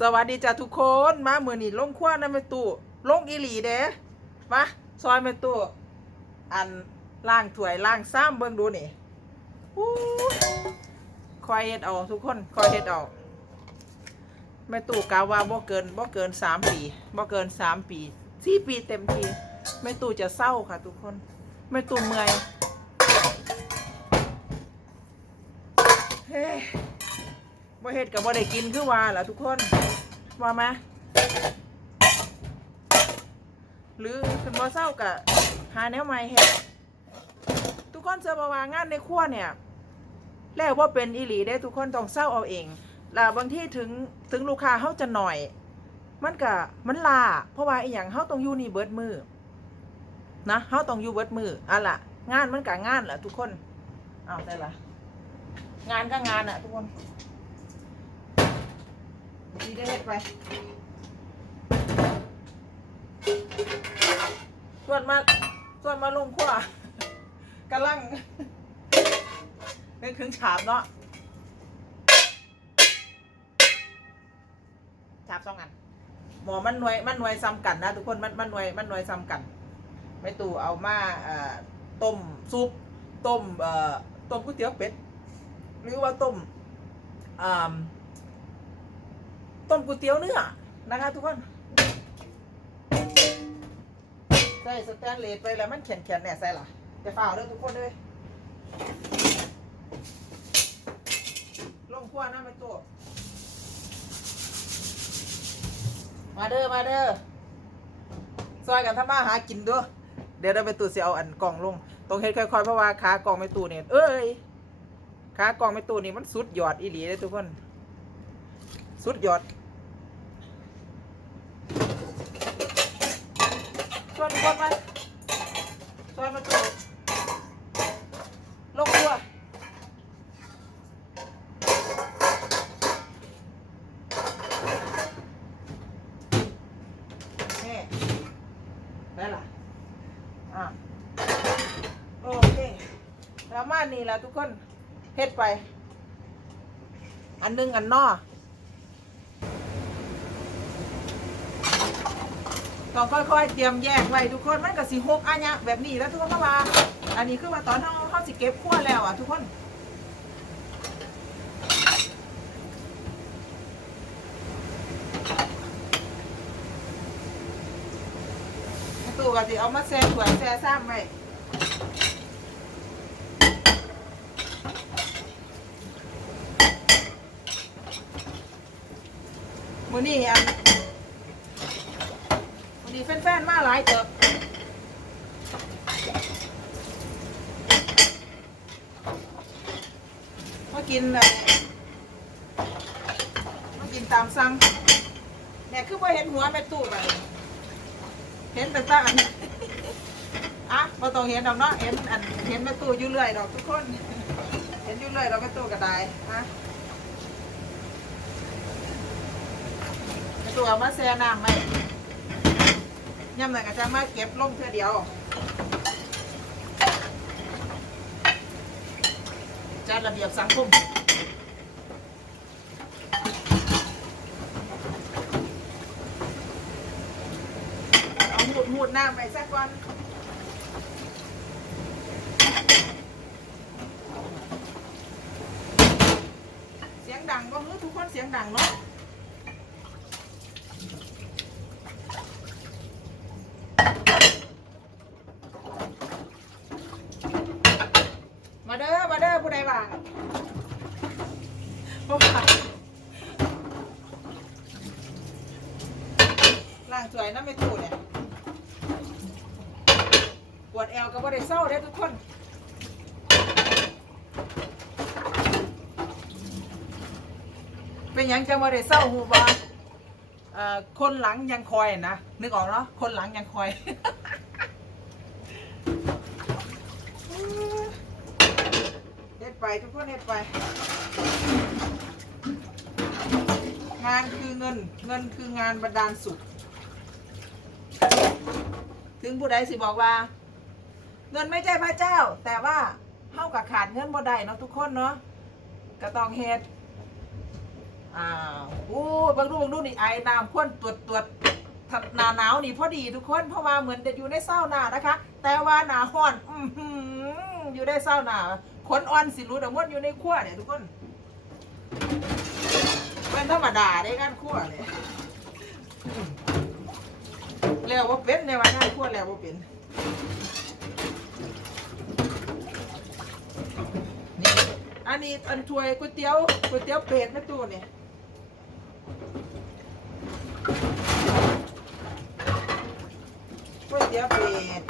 สวัสดีจ้าทุกคนมาเมื่อนี้ลงคว้านะแม่ตู้ลงอีหลีเด้มาซอยแม่ตู้อันล่างถวยล่างซ้ำเบิ่งดูนี่คอยเฮ็ดเอาทุกคนคอยเฮ็ดเอาแม่ตู้กาว่าบ่เกินบ่เกินสามปีบ่เกินสามปีสี่ปีเต็มทีแม่ตู้จะเศร้าค่ะทุกคนแม่ตู้เมื่อยเฮ้ บ่เฮ็ดกับบ่ได้กินคือว่าล่ะทุกคนว่ามาหรือคันบ่เศร้าก็หาแนวใหม่เฮ็ดทุกคนเชื่อบ่ว่างานในครัวเนี่ยแล้วบ่าเป็นอีหลีเด้ทุกคนต้องเศร้าเอาเองแล้วบางที่ถึงถึงลูกค้าเฮาจะหน่อย มันก็มันลาเพราะว่าอีหยังเฮาต้องอยู่นี่เบิดมือนะเฮาต้องอยู่เบิดมืออะล่ะ งานมันก็งานแหละทุกคนอ้าวได้ละงานก็งานอะทุกคน ดีได้เฮ็ดไปส่วนมาส่วนมาลงขั้วกำลังเป็นครึ่งฉาบเนาะฉาบสองอันหมอมันหน่วยมันหน่วยซ้ำกันนะทุกคนมันมันหน่วยมันหน่วยซ้ำกันไม่ตู่เอามาเอ่อต้มซุปต้มเอ่อต้มก๋วยเตี๋ยวเป็ดหรือว่าต้มอ่า ต้มก๋วยเตี๋ยวเนื้อนะคะทุกคนใส่สแตนเลสไปแล้วมันแข็งๆเนี่ยใส่ละจะฝ่าเด้อทุกคนเลยลงขั้วนะไม่ตัวมาเด้อมาเด้อซอยกันทำมาหากินด้วยเดี๋ยวเราไปตู่เสียเอาอันกล่องลง ตรงเฮ็ดค่อยๆเพราะว่าขากล่องไม่ตู่เนี่ยเอ้ยขากล่องไม่ตู่นี่มันสุดยอดอีหลีเลยทุกคน สุดยอด ชวนคนมาชวนมาตัวลงตัวนี่ได้ละอะโอเคประมาณนี้แหละทุกคนเฮ็ดไป อันหนึงอันนอ ต้องค่อยๆ เตรียมแยกไว้ทุกคนมันก็สิหกอันเนี้ยแบบนี้แล้วทุกคนก็ว่า อันนี้คือว่าตอนเขาเขาสิเก็บขั้วแล้วอะทุกคนตู้ก็สิเอามาแช่ถ้วยแช่ซ้ำไว้มื้อนี้อัน วันนี้แฟนๆมาหลายเติบมากินเอ่อมากินตามสั่งเนี่คือว่าเห็นหัวแม่ตู้ไปเห็นแต่ตาอันอะมาต้องเห็นดอกเนาะเห็นอันเห็นแม่ตู้อยู่เรื่อยดอกทุกคนเห็นอยู่เรื่อยดอกแม่ตู้ก็ได้ฮะแม่ตู้เอามาแช่น้ำไหม ย่ำหน่อยก็จะมาเก็บลงเท่อเดียว จัดระเบียบสังคมเอาหูดหูดน้ำไปสักก่อนเสียงดังก็คือทุกคนเสียงดังเนาะ มาเด้อมาเด้อผู้ใดบ้างบ่ผ่านล่างสวยนะไม่ถูเนี่ยปวดแอวก็บ่ได้เศร้าเด้ทุกคนเป็นยังจะบ่ได้เศร้าหูบ่เอ่อคนหลังยังคอยนะ นึกออกเนาะคนหลังยังคอย ไปทุกคนเฮ็ดไป งานคือเงิน เงินคืองานบันดาลสุข ถึงผู้ใดสิบอกว่า เงินไม่ใช่พระเจ้า แต่ว่าเฮากับขาดเงินบ่ได้เนาะทุกคนเนาะก็ต้องเฮ็ดอ้าวโอ้บางดูบางดูนี่ไอ้น้ำข้นตรวจตรวจหนาหนาวนี่พอดีทุกคนเพราะว่าเหมือนจะอยู่ในเศร้าหนานะคะ แต่ว่าหนาห้อน อือยู่ในเศร้าหนา ขนอ่อนสิรู้แต่มดอยู่ในขั้วเนี่ยทุกคนเป็นธรรมดาได้งานขั้วเนี่ยแล้วว่าเป็นในวันงานขั้วแล้วว่าเป็นนี่อันนี้อันถ้วยก๋วยเตี๋ยวก๋วยเตี๋ยวเป็ดนะตัวเนี่ยก๋วยเตี๋ยวเป็ด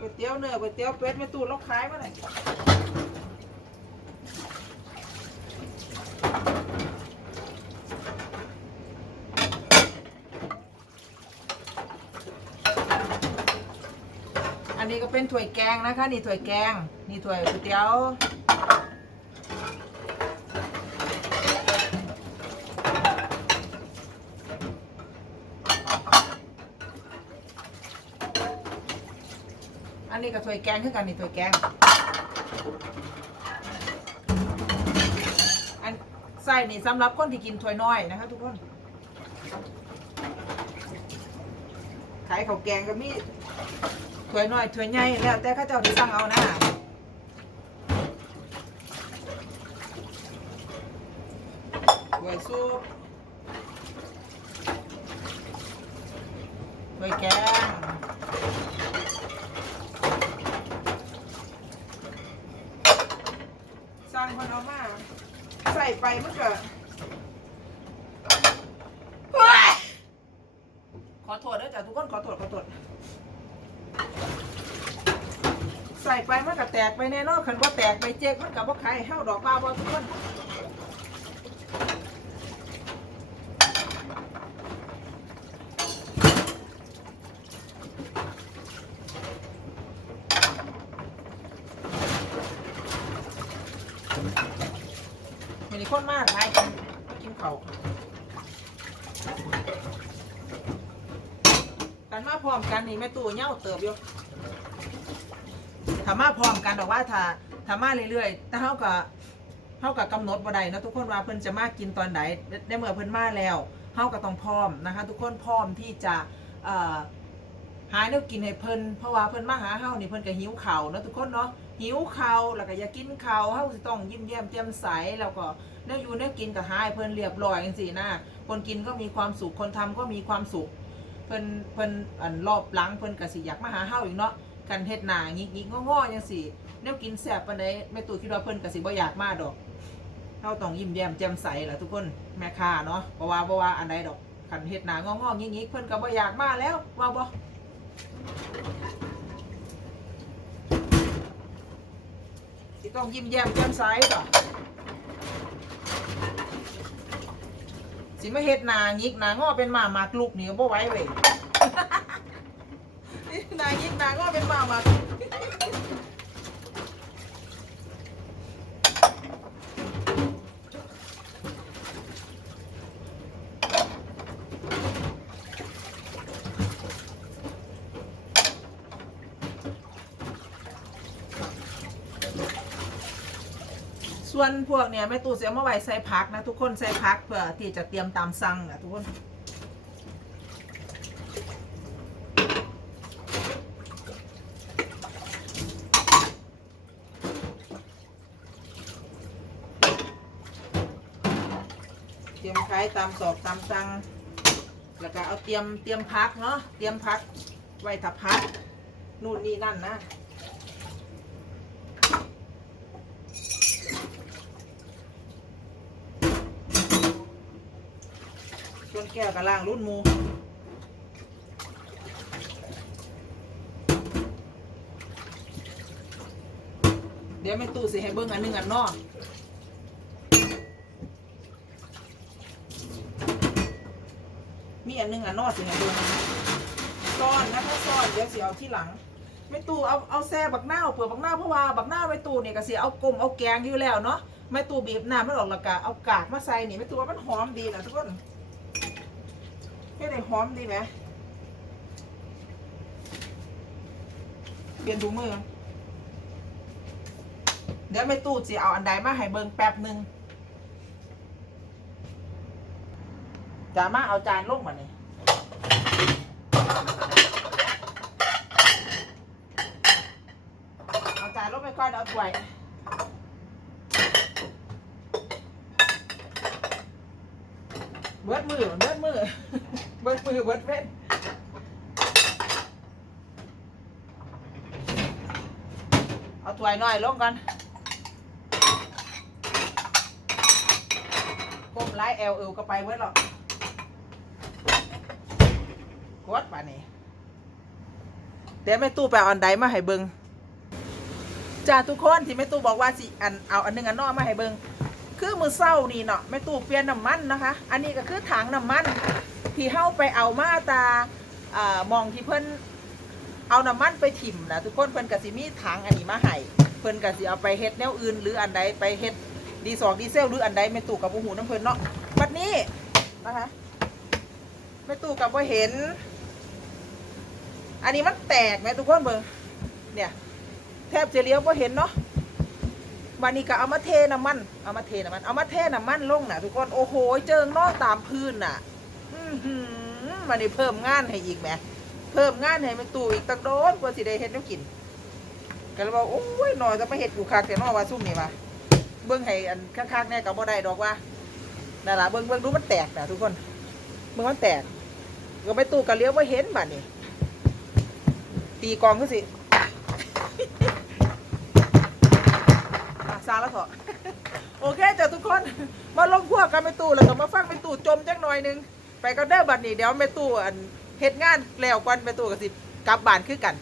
ก๋วย เตี๋ยวเนื้อก๋วยเตี๋ยวเป็ดไม่ตู้เราขายมาเลยอันนี้ก็เป็นถ้วยแกงนะคะ นี่ถ้วยแกง นี่ถ้วยก๋วยเตี๋ยว นี้ก็ถ้วยแกงคือกันนี่ถ้วยแกง อันใส่นี่สำหรับคนที่กินถ้วยน้อยนะคะทุกคน ขายข้าวแกงก็มีถ้วยน้อยถ้วยใหญ่แล้วแต่ข้าเจ้าที่สั่งเอานะถ้วยซุปถ้วยแกง สร้างคนเอามาใส่ไปมันก็เฮ้ยขอโทษด้วยจ้ะทุกคนขอโทษขอโทษใส่ไปมันก็แตกไปแน่นอนคันว่าแตกไปเจ๊กมันกับว่าใครเฮ้าดอกบ้าบอทุกคน มีคนมากใครกินกินเขากันมาพร้อมกันนี่แม่ตู่เหย่าเติบอยู่ถ้ามาพร้อมกันบอกว่าถ้าถ้ามาเรื่อยๆแต่เฮาก็เฮากับกำหนดบ่ได้นะทุกคนว่าเพิ่นจะมากินตอนไหนได้เมื่อเพิ่นมาแล้วเฮาก็ต้องพร้อมนะคะ ทุกคนพร้อมที่จะหาแนวกินให้เพิ่นเพราะว่าเพิ่นมาหาเฮานี่เพิ่นก็หิวเข้าเนาะทุกคนเนาะ หิวเขาแล้วก็อยากกินเขาเฮาสิต้องยิ้มแย้มแจ่มใสแล้วก็แนวอยู่แนวกินก็หาให้เพิ่นเรียบร้อยจังซี่นะคนกินก็มีความสุขคนทำก็มีความสุขเพิ่นเพิ่นอันรอบหลังเพิ่นก็สิอยากมาหาเฮาอีกเนาะกันเฮ็ดหนาหงิกๆง้อๆจังซี่แนวกินแซ่บปานใดแม่ตู่คิดว่าเพิ่นก็สิบ่อยากมาดอกเฮาต้องยิ้มแย้มแจ่มใสล่ะทุกคนแม่ค้าเนาะบ่ว่าบ่ว่าอันใดดอกคันเฮ็ดหน้างอๆงิกๆเพิ่นก็บ่อยากมาแล้วว่าบ่ ที่ต้องยิ้มแย้มแจ่มใสก่อนสิมาเฮ็ดนาหงิกนางอเป็นหมาหมากลุกนี่ก็บ่ไหวเว้ย นายยิงนางอเป็นหมาหมาก ส่วนพวกเนี่ยแม่ตู่เสียมาไว้ใส่พักนะทุกคนใส่พักเพื่อที่จะเตรียมตามสั่งนะทุกคนเตรียมขายตามสอบตามสั่งแล้วก็เอาเตรียมเตรียมพักเนาะเตรียมพักไว้ถ้าพักนู่นนี่นั่นนะ ชวนแก้วกับล่างรุ่นมูเดี๋ยวแม่ตู้สิให้เบิ้งอันหนึงอันนอกมีอันหนึงอะนอดสินะดูซ่อนนะถ้าซ่อนเดี๋ยวสิเอาที่หลังไม่ตู่เอาเอาแซ่บักหน้าวเปลือกบักหน้าวเพราะว่าบักหน้าวไม่ตู่เนี่ยก็สิเอากลมเอาแกงอยู่แล้วเนาะไม่ตู่บีบน้ำมันออกและกะเอากากมาใส่นี่ไม่ตู่ว่ามันหอมดีนะทุกคน เฮ็ดให้หอมดีไหมเปลี่ยนถุงมือ เดี๋ยวแม่ตู้สิเอาอันใดมาให้เบิ่งแป๊บหนึ่งจะมาเอาจานลงมานี่เอาจานลงไปก่อนเอาถ้วยเบิดมือเบิดมือ บิดมือเบิดเว้นเอาถ้วยน้อยลงก่อนก้มไล่เอลเอวก็ไปเว้ยหรอกกดป่ะนี่เดี๋ยวแม่ตู้ไปเอาอันใดมาให้เบิงจ้าทุกคนที่แม่ตู้บอกว่าสิอันเอาอันหนึงอันนอกมาให้เบิงคือมือเศร้านี่เนาะแม่ตู้เปลี่ยนน้ำมันนะคะ อันนี้ก็คือถังน้ำมัน ที่เฮาไปเอามาตาอ่ามองที่เพิ่นเอาน้ำมันไปถิ่มนะทุกคนเพิ่นก็สิมีถังอันนี้มาให้เพิ่นก็สิเอาไปเฮ็ดแนวอื่น หรืออันใดไปเฮ็ดดีสองดีเซลหรืออันใดแม่ตู่กับบ่ฮู้น้ำเพิ่นเนาะบัดนี้นะคะแม่ตู่กับบ่าเห็น อันนี้มันแตกไหมทุกคนเบิ่งเนี่ย แทบจะเลี้ยวบ่เห็นเนาะวันนี้ก็เอามาเทน้ำมัน เอามาเทน้ำมัน เอามาเทน้ำมันลงน่ะทุกคน โอ้โห เจิงนอกตามพื้นน่ะ มันนี่เพิ่มงานให้อีกแหมเพิ่มงานให้แม่ตู่อีกตักโดนกว่าสิได้เฮ็ดแน้ำกินก็เลยบอกโอ้ยหน่อยจะมาเฮ็ดกูคักแต่นอว่าซุ่มนี่ว่าเบิ่งให้อันคักๆแน่ก็บ่ได้ดอกว่านั่นละเบิ่งเบิ่งดูมันแตกนะทุกคนเบิ่งมันแตก ก็แม่ตู่ก็เลี้ยวบ่เห็นบัดนี้ตีกองคือสิซาแล้วเถอะโอเคจ้ะทุกคน มาลงพวกกันแม่ตู่แล้วก็มาฟังแม่ตู่จมจักหน่อยนึง ไปก็เด้อบัดนี้เดี๋ยวแม่ตู้อันเฮ็ดงานแล้วก่อนแม่ตู้ก็สิกลับบ้านคือกัน